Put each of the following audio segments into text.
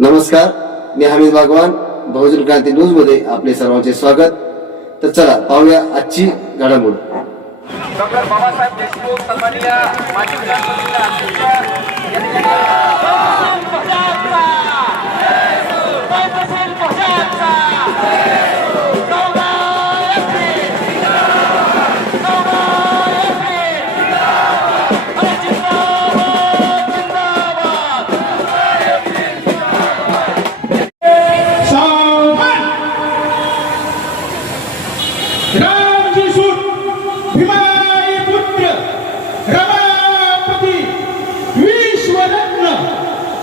नमस्कार, मी हमीद भगवान. बहुजन क्रांती न्यूज मध्ये आपले सर्वांचे स्वागत. तर चला पाहूया आजची घडामोड. डॉक्टर बाबासाहेब देशमुख सन्माननीय माजी विधान परिषदेचे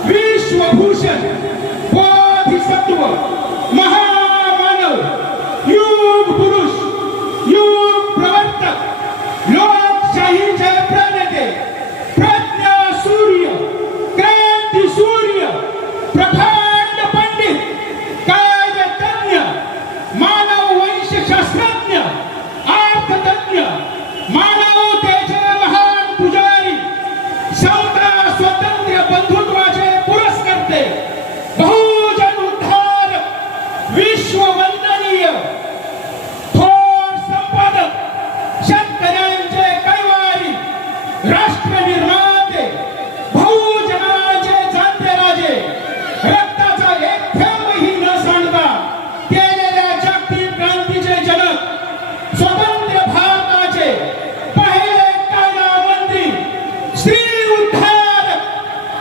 विश्वभूषण बोधिसत्व महामानव युग पुरुष युग प्रवर्तक लोकशाहीचे प्रणेते प्रज्ञा सूर्य क्रांती सूर्य प्रखंड पंडित कायदेतज्ञ मानव वंशशास्त्रज्ञ अर्थतज्ञ मानवतेचे महान पुजारी समता स्वातंत्र्य बंधुत्वाचे पुरस्कर्ते बहुजन उद्धारक विश्ववंदनीय थोर संपादक शेतकऱ्यांचे कैवारी राष्ट्र निर्माते बहुजनाचे जाणते राजे रक्ताचा एक थेंबही न सांडता केलेल्या जागतिक क्रांतीचे जनक स्वतंत्र भारताचे पहिले कायदा मंत्री श्री उद्धारक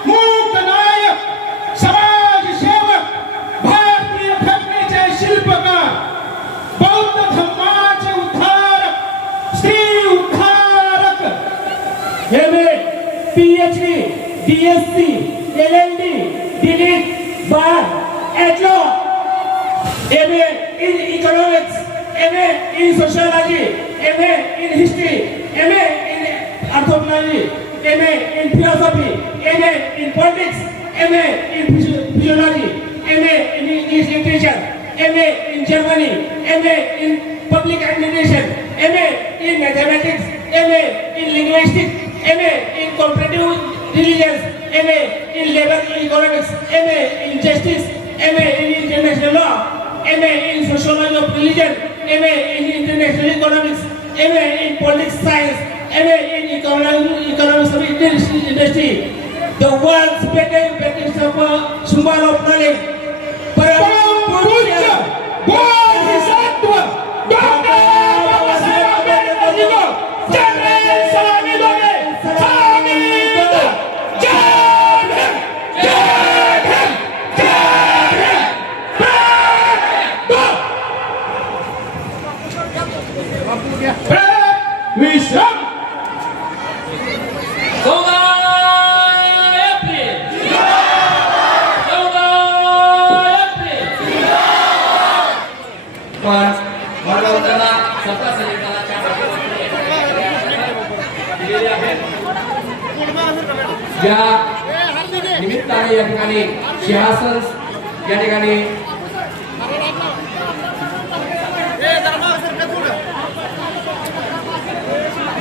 मूकनायक समाजसेवक भारतीय घटनेचे शिल्पकार बौद्ध धर्माचे उद्धारक Shri उद्धारक MA PhD DSc LLD DLitt Bar Edlaw MA in economics MA in sociology MA in history MA in anthropology MA in philosophy MA in politics MA in physiology MA in English literature MA in Germany MA in public administration MA in mathematics MA in linguistics MA in comparative religions MA in labor economics MA in justice MA in international law MA in sociology of religion MA in international economics MA in politics science MA in economics of industry the world's greatest symbol of knowledge परम पूज्य Bodhisattva doctor Babasaheb Ambedkar ji को जय सलामी दोगे सलामी दो जय भीम जय भीम जय भीम विश्राम 14 सत्ता संविधानाच्या दिलेल्या आहेत. या निमित्ताने या ठिकाणी सिंहासन या ठिकाणी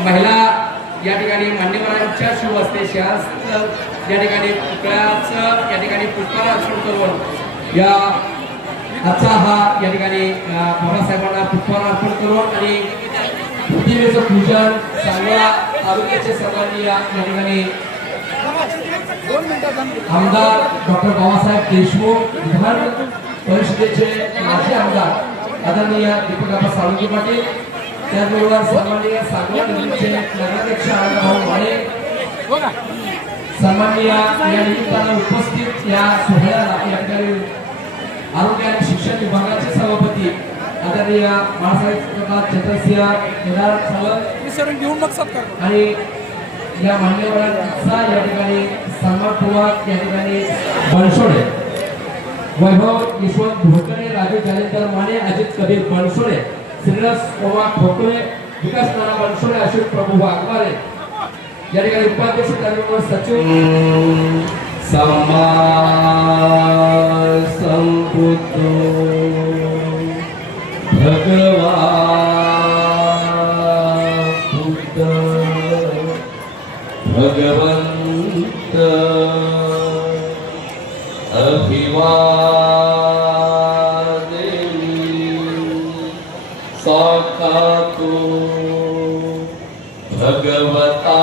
महिला या ठिकाणी मान्यवरांच्या शुभ हस्ते सिंहासन या ठिकाणी पुतळ्याचं या ठिकाणी पुष्पहार अर्पण करून या आजचा हा या ठिकाणी बाबासाहेबांना पुष्पहार अर्पण करून आणि प्रतिमेचं पूजन चांगल्या आरोग्याचे सन्माननीय या ठिकाणी आमदार डॉक्टर बाबासाहेब देशमुख विधान परिषदेचे माजी आमदार आदरणीय दीपकप्पा साळुंखे पाटील त्याचबरोबर सन्माननीय सांगोला नगरचे नगराध्यक्ष भाऊ माने सन्माननीय या निमित्तानं उपस्थित या सोहळ्याला या ठिकाणी आरोग्य आणि शिक्षण विभागाचे सभापती आदरणीय बाळासाहेब छत्रसिंह केदार सावंत आणि या मान्यवरांचा या ठिकाणी सन्मानपूर्वक या ठिकाणी बनसोडे वैभव यशवंत भोकरे राजू जालेंदर माने अजित कबीर बनसोडे श्रीनिवास ओवा ठोकरे विकास नाना बनसोडे अशोक प्रभू वाघमारे या ठिकाणी उपाध्यक्ष त्याचबरोबर सचिव सम्मा संपुतो भगवान बुद्ध भगवंत साक्षातो भगवता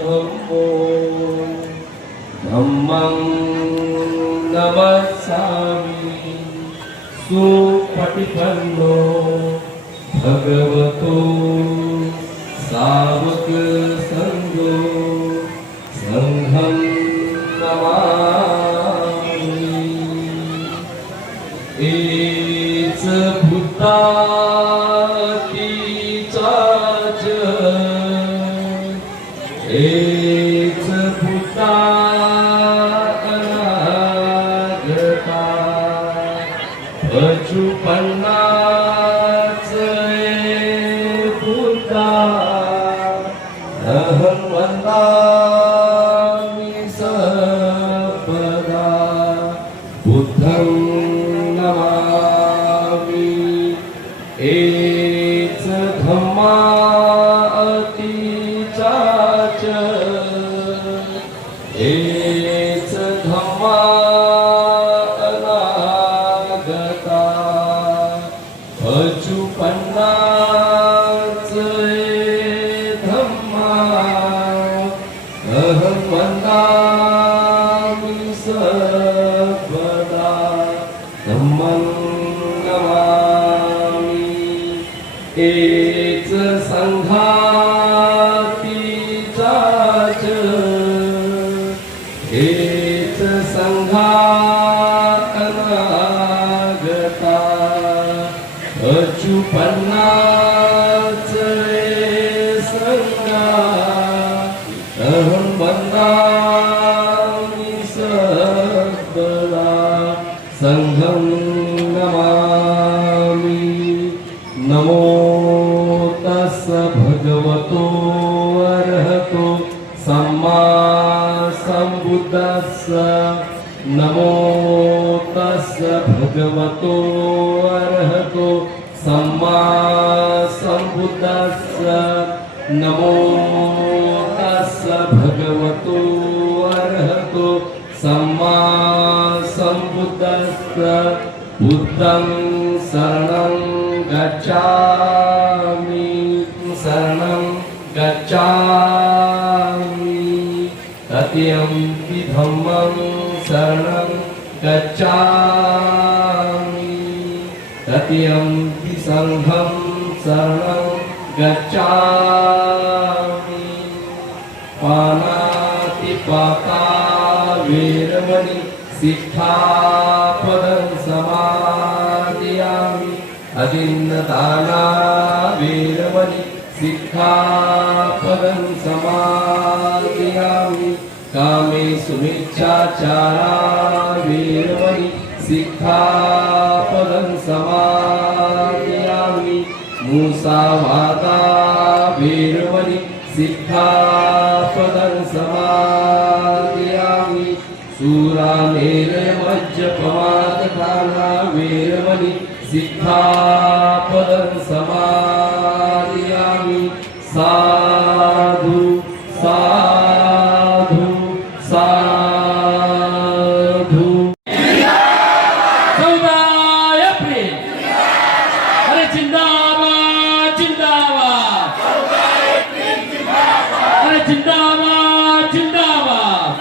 धम्मो धम्मं नमस्सामि सुपटिपन्नो भगवतो सावक संगो संघं नमामि। एच भूतातीचा एच भूता अनागता अचुपन्नाच भूता अहं वन्दामि सर्वदा बुद्धं नमामि। एच धम्मा अतीचा एच धम्मा अनागता अचुपन्नाच धम्मा अहं वन्दामि सर्वदा धम्मं नमामि। एच संघातीचा एच संघा अनागता अचुपन्नाच संघा अहं वन्दामि सर्वदा संघं नमामि। नमो तस्स भगवतो अरहतो सम्मा सम्बुद्धस्स नमो तस्स भगवतो अरहतो सम्मा सम्बुद्धस्स नमो तस्स भगवतो अरहतो सम्मा सम्बुद्धस्स बुद्धं शरणं गच्छामि शरणं गच्छामि तत्यंपि धम्मं शरणं गच्छामि तत्यंपि संघं शरणं गच्छामि। पानातिपाता वेरमणि सिक्खापदं समादयामि। अदिन्नदाना वेरमणि सिक्खापदं समादयामि। कामेषु मिच्छाचारा वेरमणि सिक्खापदं समादयामि। मुसावादा वेरमणि सिक्खापदं समादयामि। सूरामेरवज्रपमाददाना वेरमणि सिक्खापदं समादयामि। साधु साधु साधु। 14 एप्रिल अरे जिंदाबाद जिंदाबाद अरे जिंदाबाद जिंदाबाद।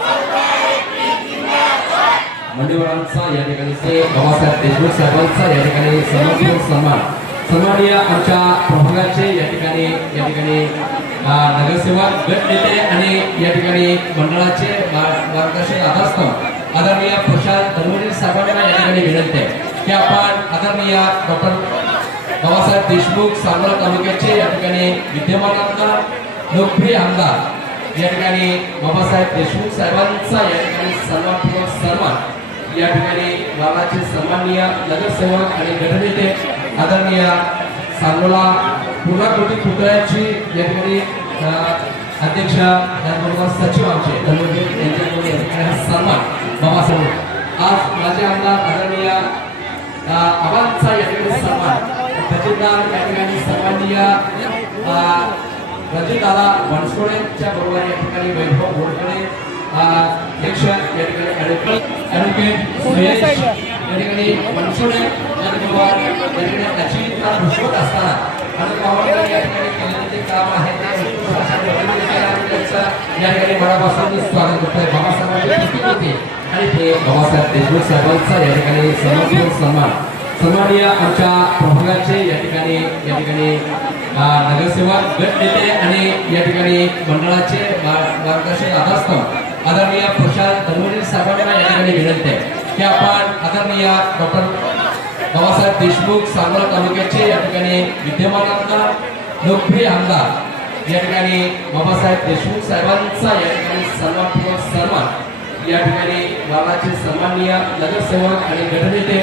मान्यवरांचा या ठिकाणी बाबासाहेब देशमुख साहेबांचा या ठिकाणी समर्पण सन्माननीय आमच्या प्रभागाचे या ठिकाणी नगरसेवक गट नेते आणि या ठिकाणी मंडळाचे मार्गदर्शक आधारस्तंभ आदरणीय प्रशांत धर्मवीर साहेबांना या ठिकाणी विनंती आहे की आपण आदरणीय डॉक्टर बाबासाहेब देशमुख सांगोला तालुक्याचे या ठिकाणी विद्यमान आमदार लोकप्रिय आमदार या ठिकाणी बाबासाहेब देशमुख साहेबांचा या ठिकाणी सन्मानपूर्वक सन्मान या ठिकाणी गावाचे सन्माननीय नगरसेवक आणि गटनेते आदरणीय सांगोला पूर्णाकृती पुतळ्याची या ठिकाणी अध्यक्ष त्याचबरोबर सचिव आमचे धर्मवीर यांच्याकडून या ठिकाणी सन्मान बाबासाहेब आज माझे आमदार आदरणीय आबांचा या ठिकाणी सन्मान तहसीलदार या ठिकाणी सन्माननीय रजितदादा बनसोडेच्या बरोबर या ठिकाणी वैभव गोडकडे अध्यक्ष या ठिकाणी ॲडव्होकेट सुयश या ठिकाणी मनसुडे त्याचबरोबर या ठिकाणी अजित भुसवत असताना आणि पवार या ठिकाणी केलेलं जे काम आहे ते या ठिकाणी मनापासून स्वागत करतोय. बाबासाहेबांची कृती होती आणि ते बाबासाहेब देशमुख साहेबांचा या ठिकाणी सन्मान सन्माननीय आमच्या प्रभागाचे या ठिकाणी नगरसेवक गट नेते आणि या ठिकाणी मंडळाचे मार्गदर्शक आधारस्तंभ आदरणीय प्रशांत धर्मवीर साहेबांना या ठिकाणी विनंती आहे की आपण आदरणीय डॉक्टर बाबासाहेब देशमुख सांगोला तालुक्याचे या ठिकाणी विद्यमान आमदार लोकप्रिय आमदार या ठिकाणी बाबासाहेब देशमुख साहेबांचा या ठिकाणी सन्मान या ठिकाणी गावाचे सन्माननीय नगरसेवक आणि गटनेते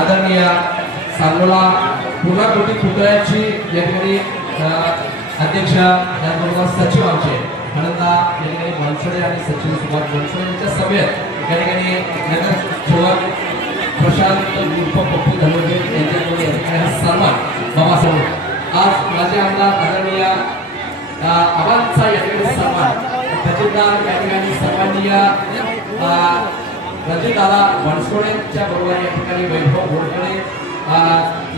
आदरणीय सांगोला पूर्णाकृती पुतळ्याची या ठिकाणी अध्यक्ष त्याचबरोबर सचिव आमचे अनंता या ठिकाणी बनसोडे आणि सचिव सुभाष बनसोडे यांच्या सभेत या ठिकाणी नगरसेवक प्रशांत उर्फ पप्पू धनवडे यांच्याकडून या ठिकाणी हा सन्मान बाबासाहेब आज माझे आमदार आदरणीय आबांचा या ठिकाणी सन्मान तहसीलदार या ठिकाणी सन्माननीय रणजितदादा बनसोडेंच्या बरोबर या ठिकाणी वैभव घोडकडे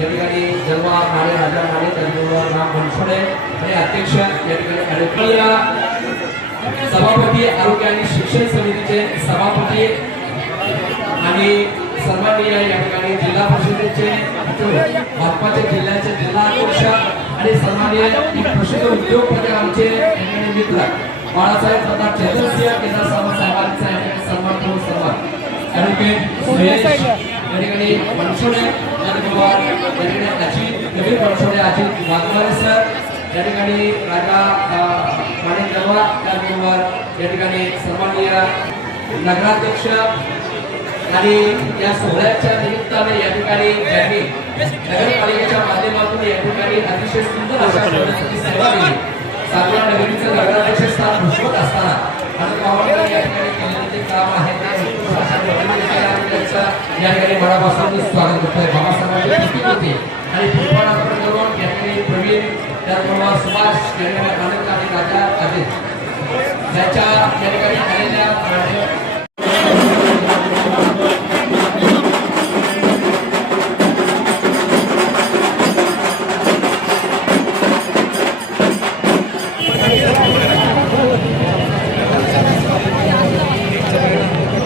या ठिकाणी जन्मा माळे राजा माळे त्याचबरोबर राम बनसोडे आणि अध्यक्ष या ठिकाणी सभापती आरोग्य आणि शिक्षण समितीचे सभापती आणि सन्माननीय या ठिकाणी जिल्हा परिषदेचे भाजपाचे जिल्ह्याचे जिल्हा अध्यक्ष आणि सन्माननीय प्रसिद्ध उद्योगपती आमचे मित्र बाळासाहेब प्रताप चंद्रसिंह केदार साहेबांचा सन्मान ॲडव्होकेट सुयश या ठिकाणी बनसोडे त्याचबरोबर या ठिकाणी अजित कबीर बनसोडे अजित वाघमारे सर या ठिकाणी राजा माणिक जवा त्याचबरोबर या ठिकाणी सन्माननीय नगराध्यक्ष आणि या सोहळ्याच्या निमित्ताने या ठिकाणी त्यांनी नगरपालिकेच्या माध्यमातून या ठिकाणी अतिशय सुंदर अशा सोहळ्याची सेवा दिली. सांगोला नगरीचं नगराध्यक्ष स्थान भूषवत असताना आणि पवार या ठिकाणी केलेलं जे काम आहे ते या ठिकाणी मनापासून स्वागत करतोय. बाबासाहेबांची कृती होती आणि पुष्पार्पण करून या ठिकाणी प्रवीण त्याचबरोबर सुभाष या ठिकाणी आनंद आणि राजा अजित याच्या या ठिकाणी आलेल्या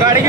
गाडी